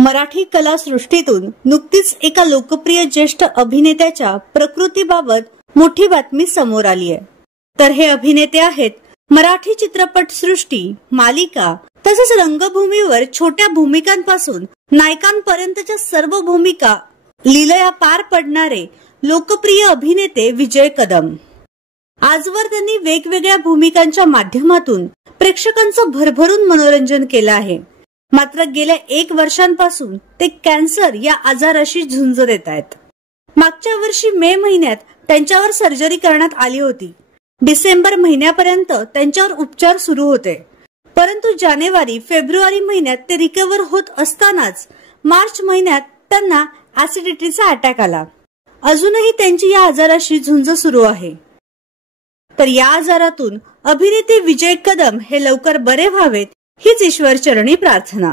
मराठी कला सृष्टीतून नुकतीच एका लोकप्रिय ज्येष्ठ अभिनेत्याच्या प्रकृतीबाबत मोठी बातमी समोर आली आहे। तर हे अभिनेते आहेत मराठी चित्रपट सृष्टी, मालिका तसेच रंगभूमीवर छोट्या भूमिकांपासून नायकांपर्यंतच्या सर्व भूमिका लीलया पार पडणारे लोकप्रिय अभिनेते विजय कदम। आजवर त्यांनी वेगवेगळ्या भूमिकांच्या माध्यमातून प्रेक्षकांचं भरभरून मनोरंजन केलं आहे। मात्र गेल्या 1 वर्षांपासून ते कॅन्सर या आजाराशी झुंज देत आहेत। मागच्या वर्षी मे महिन्यात त्यांच्यावर सर्जरी करण्यात आली होती। डिसेंबर महिन्यापर्यंत त्यांच्यावर उपचार सुरू होते, परंतु जानेवारी फेब्रुवारी महिन्यात ते रिकव्हर होत असतानाच मार्च महिन्यात त्यांना ऍसिडिटीचा अटॅक आला। अजूनही त्यांची या आजाराशी झुंज सुरू आहे। तर या आजारातून अभिनेते विजय कदम हे लवकर बरे व्हावेत हीच ईश्वरचरणी प्रार्थना।